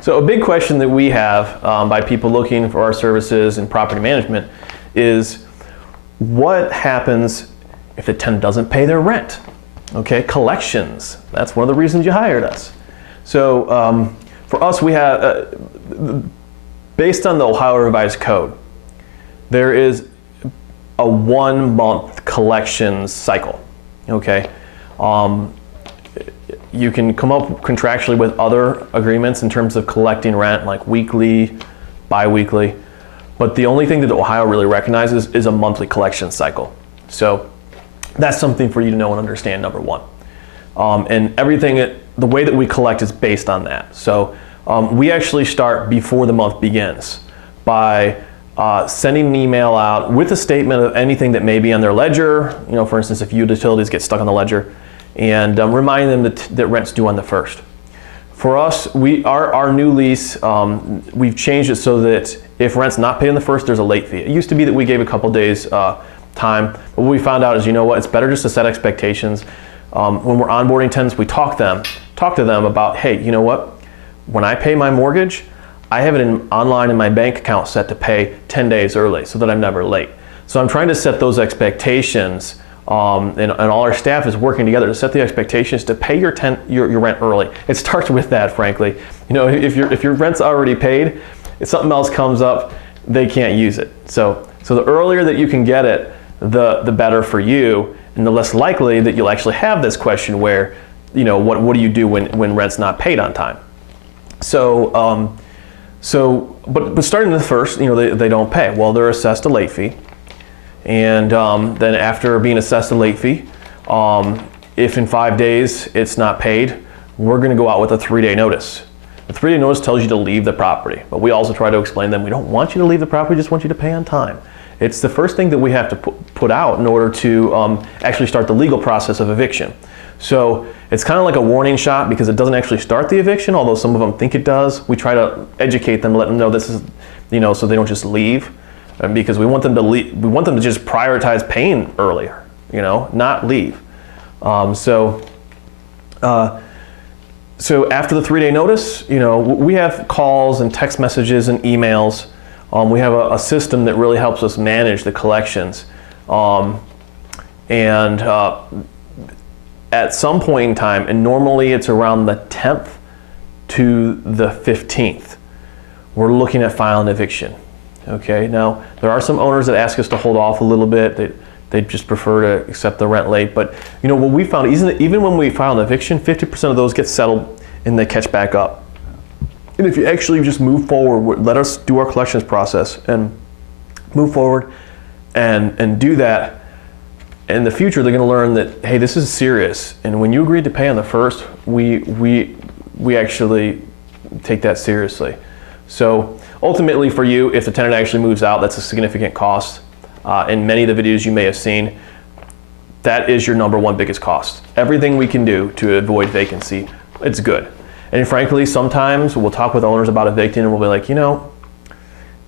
So a big question that we have by people looking for our services in property management is what happens if the tenant doesn't pay their rent? Okay, collections. That's one of the reasons you hired us. So for us, we have, based on the Ohio Revised Code, there is a 1 month collections cycle. Okay. You can come up contractually with other agreements in terms of collecting rent, like weekly, bi-weekly, but the only thing that Ohio really recognizes is a monthly collection cycle. So that's something for you to know and understand, number one. And everything, the way that we collect is based on that. So we actually start before the month begins by sending an email out with a statement of anything that may be on their ledger. You know, for instance, if utilities get stuck on the ledger, and reminding them that rent's due on the 1st. For us, our new lease, we've changed it so that if rent's not paid on the 1st, there's a late fee. It used to be that we gave a couple days time, but what we found out is, you know what, it's better just to set expectations. When we're onboarding tenants, we talk to them about, hey, you know what, when I pay my mortgage, I have it online in my bank account set to pay 10 days early so that I'm never late. So I'm trying to set those expectations. And all our staff is working together to set the expectations to pay your rent early. It starts with that, frankly. You know, if your rent's already paid, if something else comes up, they can't use it. So the earlier that you can get it, the better for you, and the less likely that you'll actually have this question where, you know, what do you do when rent's not paid on time? So but starting the 1st, you know, they don't pay. Well, they're assessed a late fee. And then after being assessed a late fee, if in 5 days it's not paid, we're going to go out with a 3-day notice. The 3-day notice tells you to leave the property, but we also try to explain to them we don't want you to leave the property, we just want you to pay on time. It's the first thing that we have to put out in order to actually start the legal process of eviction. So it's kind of like a warning shot because it doesn't actually start the eviction, although some of them think it does. We try to educate them, let them know this is, you know, so they don't just leave. Because we want them to leave, we want them to just prioritize paying earlier, you know, not leave. So after the 3-day notice, you know, we have calls and text messages and emails. We have a system that really helps us manage the collections. At some point in time, and normally it's around the 10th to the 15th, we're looking at filing eviction. Okay, now there are some owners that ask us to hold off a little bit. They just prefer to accept the rent late. But you know what we found, even when we file an eviction, 50% of those get settled and they catch back up. And if you actually just move forward, let us do our collections process and move forward and do that, in the future they're going to learn that, hey, this is serious. And when you agreed to pay on the 1st, we actually take that seriously. So ultimately for you, if the tenant actually moves out, that's a significant cost. In many of the videos you may have seen, that is your number one biggest cost. Everything we can do to avoid vacancy, it's good. And frankly, sometimes we'll talk with owners about evicting and we'll be like, you know,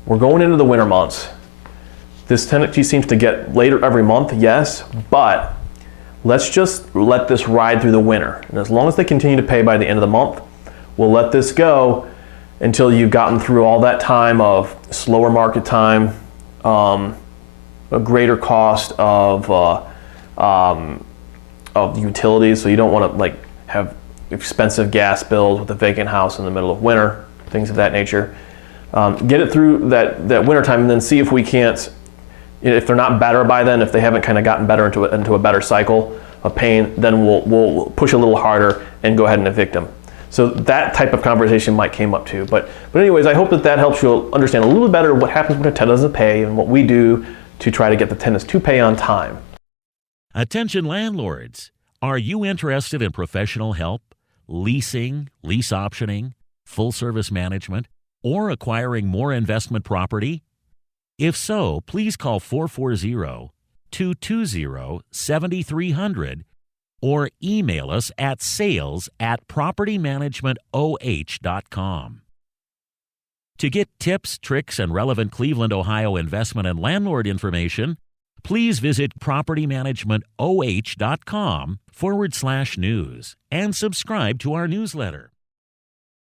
we're going into the winter months. This tenant seems to get later every month, yes, but let's just let this ride through the winter. And as long as they continue to pay by the end of the month, we'll let this go until you've gotten through all that time of slower market time, a greater cost of utilities. So you don't want to like have expensive gas bills with a vacant house in the middle of winter, things of that nature. Get it through that winter time, and then see if we can't, if they're not better by then, if they haven't kind of gotten better into a better cycle of paying, then we'll push a little harder and go ahead and evict them. So that type of conversation might came up too. But anyways, I hope that helps you understand a little bit better what happens when a tenant doesn't pay and what we do to try to get the tenants to pay on time. Attention landlords. Are you interested in professional help, leasing, lease optioning, full service management, or acquiring more investment property? If so, please call 440-220-7300 or email us at sales@propertymanagementoh.com. To get tips, tricks, and relevant Cleveland, Ohio investment and landlord information, please visit propertymanagementoh.com/news and subscribe to our newsletter.